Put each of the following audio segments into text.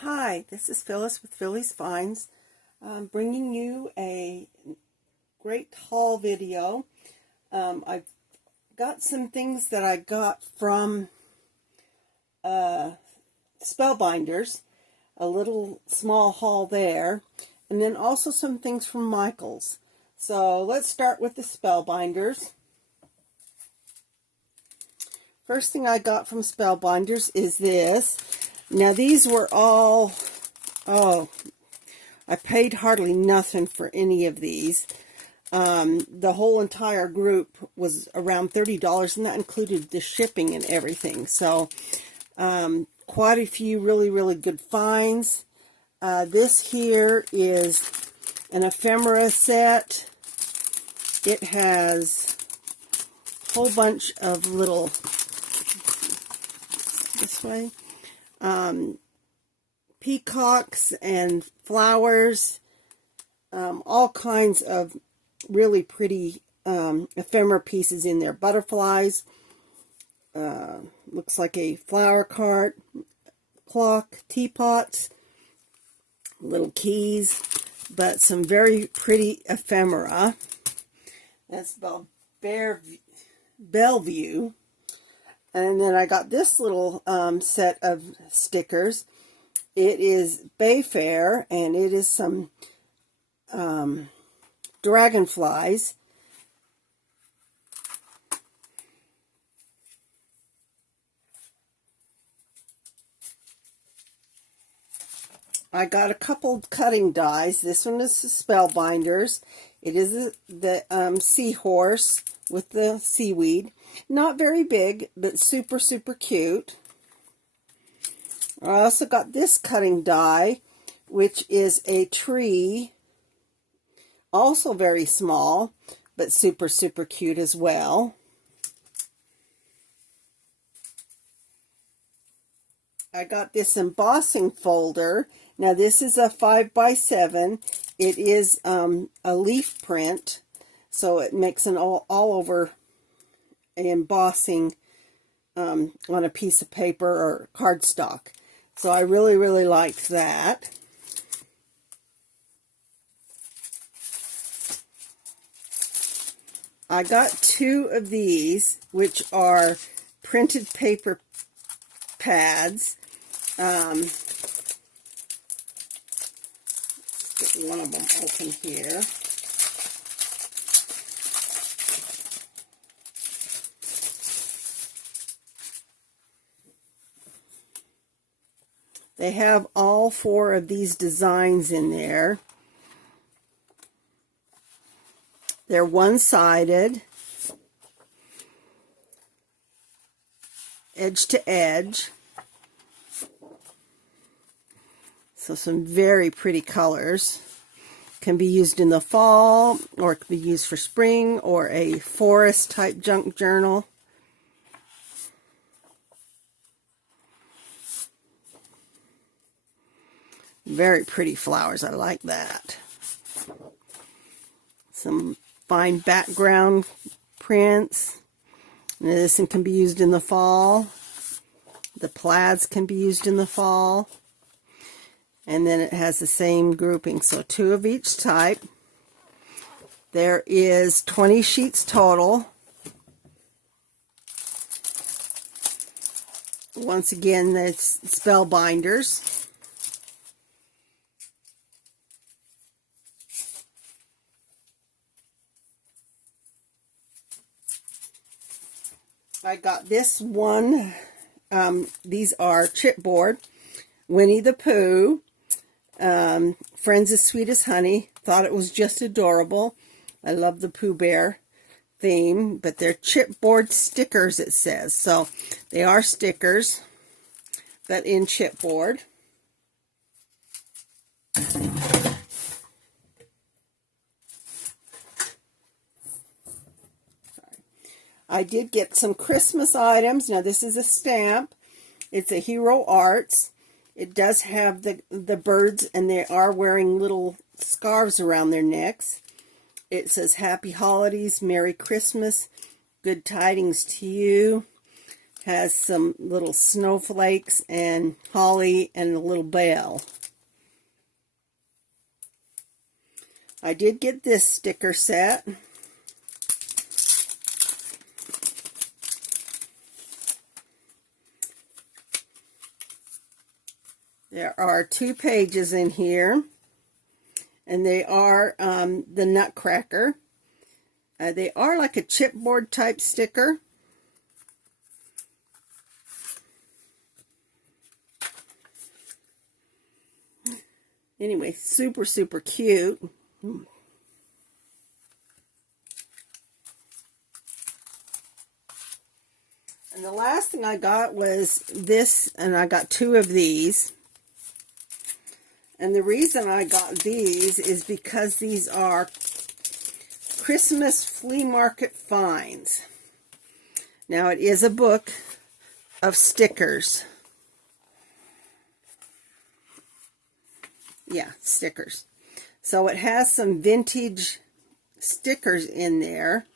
Hi, this is Phyllis with Phyllis Finds, bringing you a great haul video. I've got some things that I got from Spellbinders, a little small haul there, and then also some things from Michael's. So let's start with the Spellbinders. First thing I got from Spellbinders is this. Now these were all, I paid hardly nothing for any of these. The whole entire group was around $30, and that included the shipping and everything. So quite a few really good finds. This here is an ephemera set. It has a whole bunch of little, this way, peacocks and flowers, all kinds of really pretty ephemera pieces in there. Butterflies, looks like a flower cart, clock, teapots, little keys, but some very pretty ephemera. That's Bellevue. And then I got this little set of stickers. It is Bayfair, and it is some dragonflies. I got a couple cutting dies. This one is the Spellbinders. It is the seahorse with the seaweed. Not very big, but super cute. I also got this cutting die, which is a tree. Also very small, but super cute as well. I got this embossing folder. Now this is a 5x7. It is a leaf print, so it makes an all over embossing on a piece of paper or cardstock. So I really liked that. I got two of these, which are printed paper pads. Let's get one of them open here. They have all four of these designs in there. They're one-sided, edge to edge. So some very pretty colors. Can be used in the fall, or it can be used for spring, or a forest type junk journal. Very pretty flowers. I like that. Some fine background prints. And this one can be used in the fall. The plaids can be used in the fall. And then it has the same grouping. So two of each type. There is 20 sheets total. Once again, that's Spellbinders. I got this one. These are chipboard. Winnie the Pooh. Friends as Sweet as Honey. Thought it was just adorable. I love the Pooh Bear theme. But they're chipboard stickers, it says. So they are stickers, but in chipboard. I did get some Christmas items. Now this is a stamp. It's a Hero Arts. It does have the birds, and they are wearing little scarves around their necks. It says Happy Holidays, Merry Christmas, Good Tidings to You. Has some little snowflakes and holly and a little bell. I did get this sticker set. There are 2 pages in here, and they are the Nutcracker. They are like a chipboard type sticker. Anyway, super, super cute. And the last thing I got was this, and I got 2 of these. And the reason I got these is because these are Christmas flea market finds. Now, it is a book of stickers. Yeah, stickers. So it has some vintage stickers in there,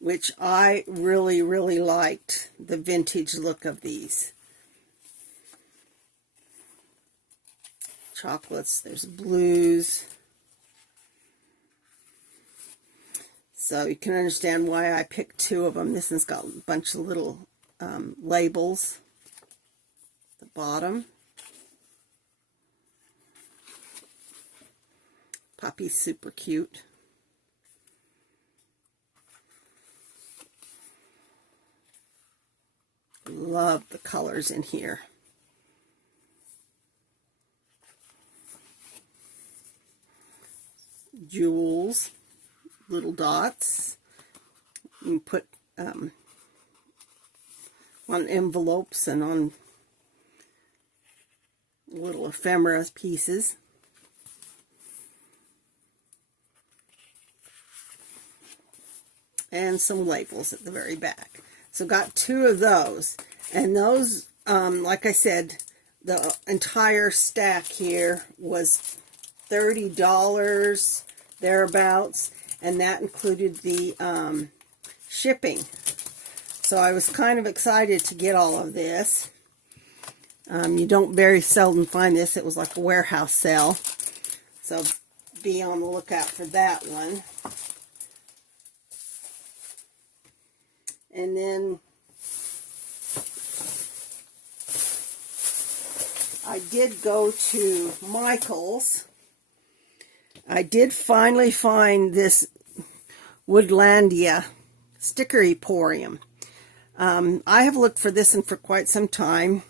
which I really, really liked the vintage look of these. Chocolates, there's blues. So you can understand why I picked 2 of them. This one's got a bunch of little labels at the bottom. Puppy's super cute. Love the colors in here. Jewels, little dots. You can put on envelopes and on little ephemera pieces. And some labels at the very back. So got 2 of those. And those, like I said, the entire stack here was $30 thereabouts, and that included the shipping. So I was kind of excited to get all of this. You don't very seldom find this. It was like a warehouse sale, so be on the lookout for that one. And then I did go to Michael's. I did finally find this Woodlandia Sticker Emporium. I have looked for this one for quite some time.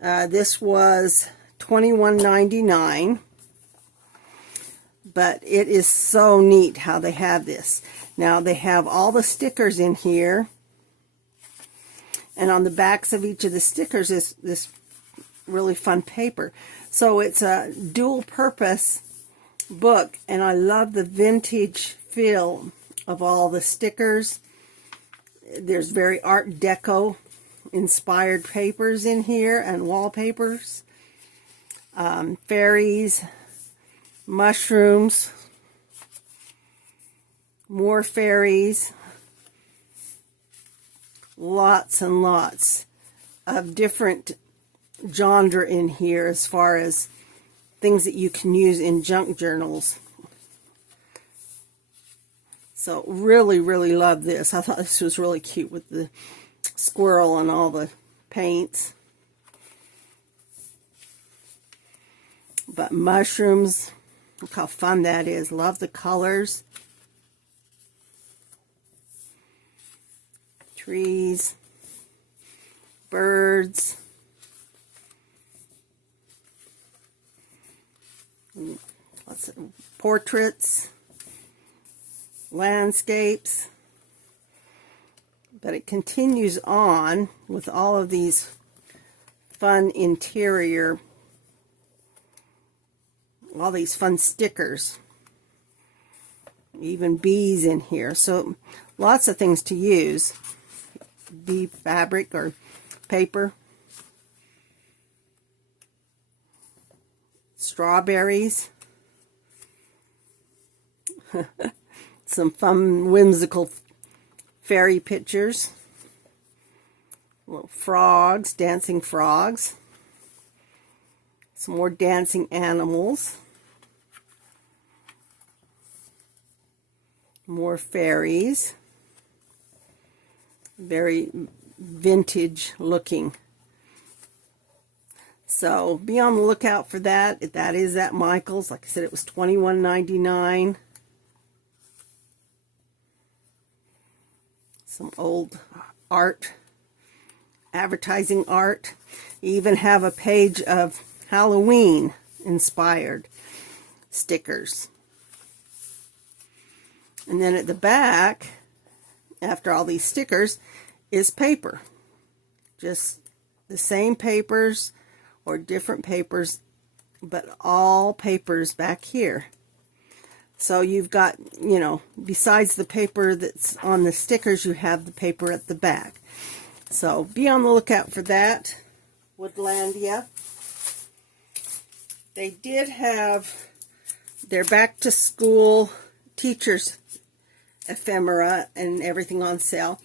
This was $21.99. But it is so neat how they have this. Now they have all the stickers in here. And on the backs of each of the stickers is this really fun paper. So it's a dual purpose book, and I love the vintage feel of all the stickers. There's very Art Deco inspired papers in here and wallpapers. Fairies, mushrooms, more fairies, lots and lots of different genre in here as far as things that you can use in junk journals. So really, really love this. I thought this was really cute with the squirrel and all the paints. But mushrooms, look how fun that is. Love the colors. Trees, birds, lots of portraits, landscapes. But it continues on with all of these fun interior, all these fun stickers, even bees in here. So lots of things to use. Bee fabric or paper. Strawberries. Some fun, whimsical fairy pictures. Little frogs, dancing frogs. Some more dancing animals. More fairies. Very vintage looking. So be on the lookout for that. That is at Michael's. Like I said, it was $21.99. Some old art, advertising art. You even have a page of Halloween inspired stickers. And then at the back, after all these stickers, is paper. Just the same papers or different papers, but all papers back here. So you've got, you know, besides the paper that's on the stickers, you have the paper at the back. So be on the lookout for that, Woodlandia. They did have their back to school teachers ephemera and everything on sale.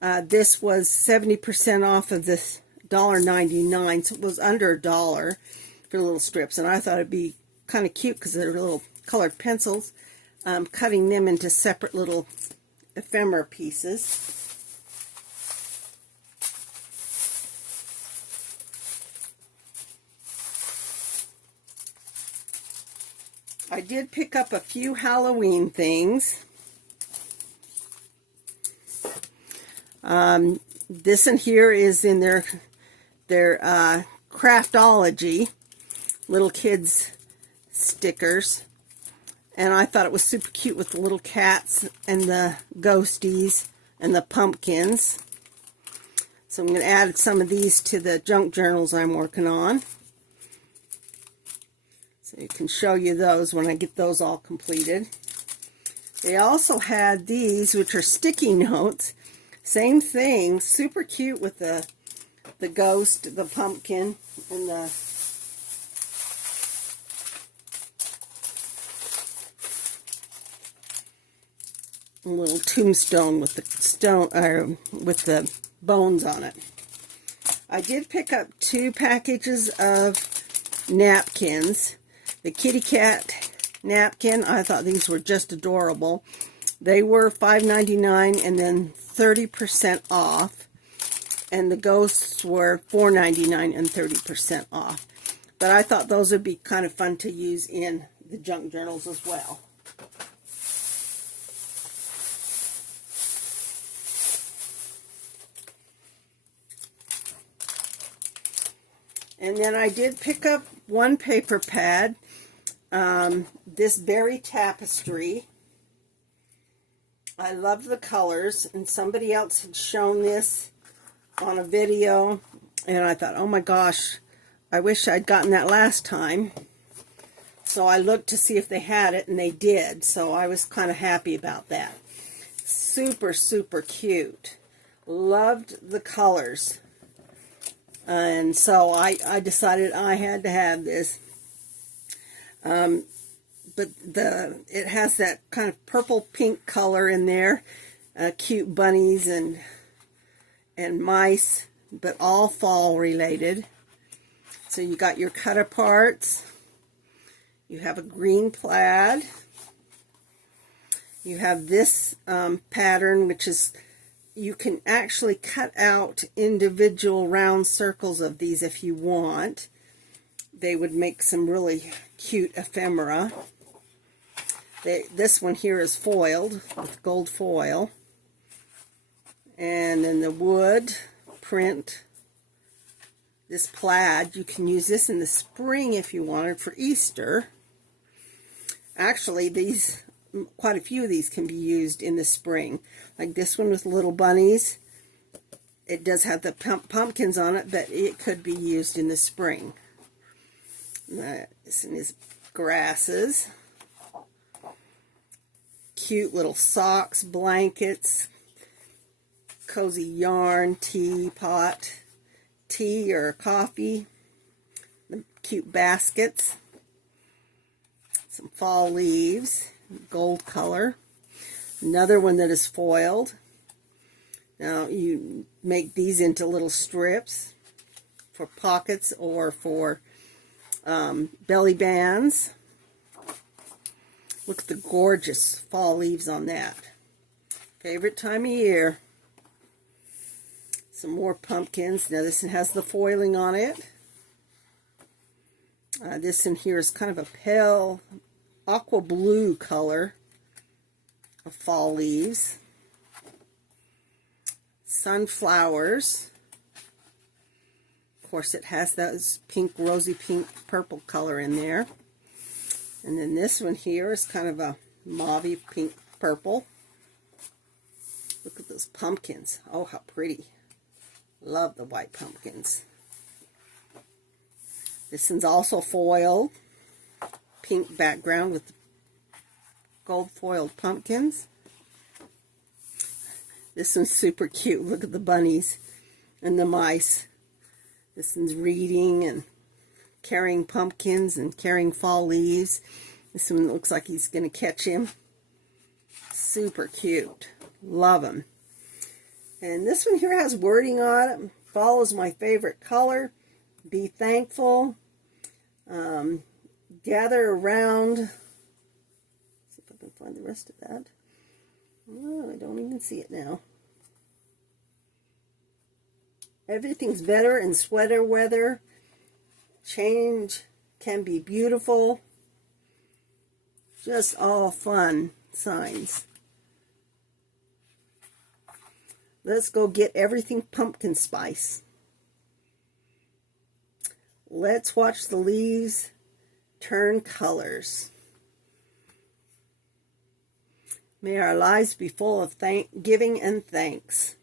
This was 70% off of this $1.99, so it was under $1 for little strips, and I thought it'd be kind of cute because they're little colored pencils. Cutting them into separate little ephemera pieces. I did pick up a few Halloween things. This in here is in their Craftology little kids stickers, and I thought it was super cute with the little cats and the ghosties and the pumpkins. So I'm going to add some of these to the junk journals I'm working on, so you can show you those when I get those all completed. They also had these, which are sticky notes. Same thing, super cute with the ghost, the pumpkin, and the little tombstone with the stone, or with the bones on it. I did pick up 2 packages of napkins. The kitty cat napkin, I thought these were just adorable. They were $5.99 and then 30% off. And the ghosts were $4.99 and 30% off. But I thought those would be kind of fun to use in the junk journals as well. And then I did pick up 1 paper pad. This berry tapestry. I love the colors, and somebody else had shown this on a video, and I thought, oh my gosh, I wish I'd gotten that last time. So I looked to see if they had it, and they did, so I was kind of happy about that. Super, super cute. Loved the colors. And so I decided I had to have this. But it has that kind of purple pink color in there, cute bunnies and mice, but all fall related. So you got your cut aparts. You have a green plaid. You have this pattern, which is, you can actually cut out individual round circles of these if you want. They would make some really cute ephemera. This one here is foiled with gold foil. And then the wood print, this plaid, you can use this in the spring if you wanted for Easter. Actually, these, quite a few of these can be used in the spring. Like this one with little bunnies. It does have the pumpkins on it, but it could be used in the spring. This one is grasses. Cute little socks, blankets, cozy yarn, teapot, tea or coffee, the cute baskets, some fall leaves, gold color. Another one that is foiled. Now you make these into little strips for pockets or for belly bands. Look at the gorgeous fall leaves on that. Favorite time of year. Some more pumpkins. Now this one has the foiling on it. This in here is kind of a pale aqua blue color of fall leaves. Sunflowers. Of course, it has those pink, rosy pink, purple color in there. And then this one here is kind of a mauve pink purple. Look at those pumpkins. Oh, how pretty. Love the white pumpkins. This one's also foiled. Pink background with gold foiled pumpkins. This one's super cute. Look at the bunnies and the mice. This one's reading and carrying pumpkins and carrying fall leaves. This one looks like he's going to catch him. Super cute. Love him. And this one here has wording on it. Fall is my favorite color. Be thankful. Gather around. Let's see if I can find the rest of that. Oh, I don't even see it now. Everything's better in sweater weather. Change can be beautiful. Just all fun signs. Let's go get everything pumpkin spice. Let's watch the leaves turn colors. May our lives be full of giving and thanks.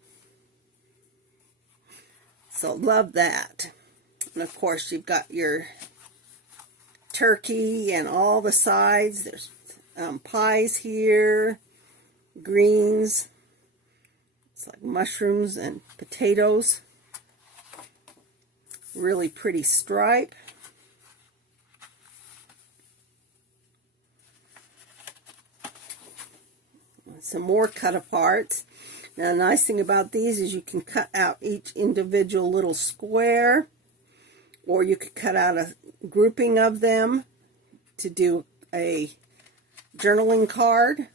So love that. And of course you've got your turkey and all the sides. There's pies here, greens. It's like mushrooms and potatoes. Really pretty stripe. Some more cut aparts. Now the nice thing about these is you can cut out each individual little square, or you could cut out a grouping of them to do a journaling card.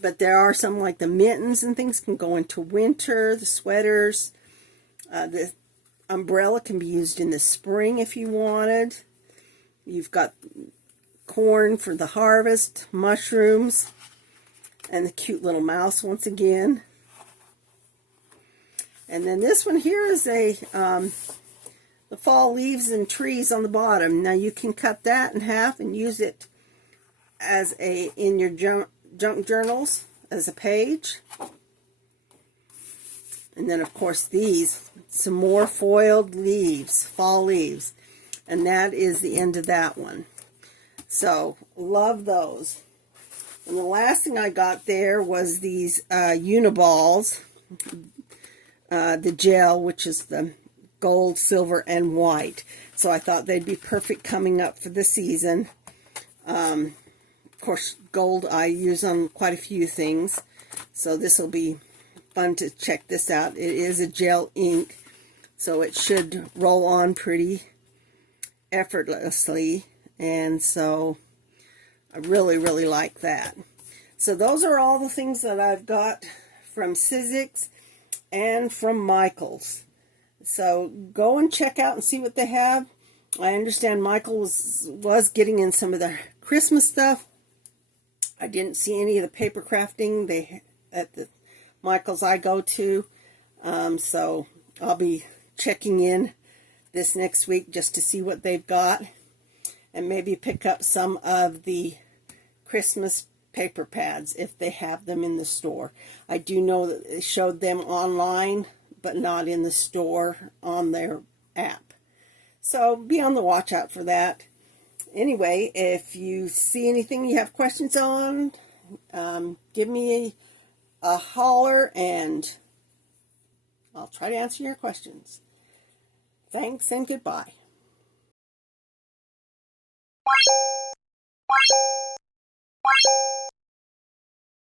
But there are some, like the mittens and things, can go into winter. The sweaters, the umbrella can be used in the spring if you wanted. You've got corn for the harvest, mushrooms, and the cute little mouse once again. And then this one here is the fall leaves and trees on the bottom. Now you can cut that in half and use it as in your junk journals as a page. And then of course these, some more foiled leaves, fall leaves. And that is the end of that one. So love those. And the last thing I got there was these Uniballs, the gel, which is the gold, silver, and white. So I thought they'd be perfect coming up for the season. Of course, gold I use on quite a few things. So this will be fun to check this out. It is a gel ink, so it should roll on pretty effortlessly. And so I really, really like that. So those are all the things that I've got from Sizzix and from Michaels. So go and check out and see what they have. I understand Michael was getting in some of the Christmas stuff. I didn't see any of the paper crafting at the Michaels I go to. So I'll be checking in this next week just to see what they've got. And maybe pick up some of the Christmas paper pads if they have them in the store. I do know that they showed them online, but not in the store on their app. So be on the watch out for that. Anyway, if you see anything you have questions on, give me a holler and I'll try to answer your questions. Thanks and goodbye.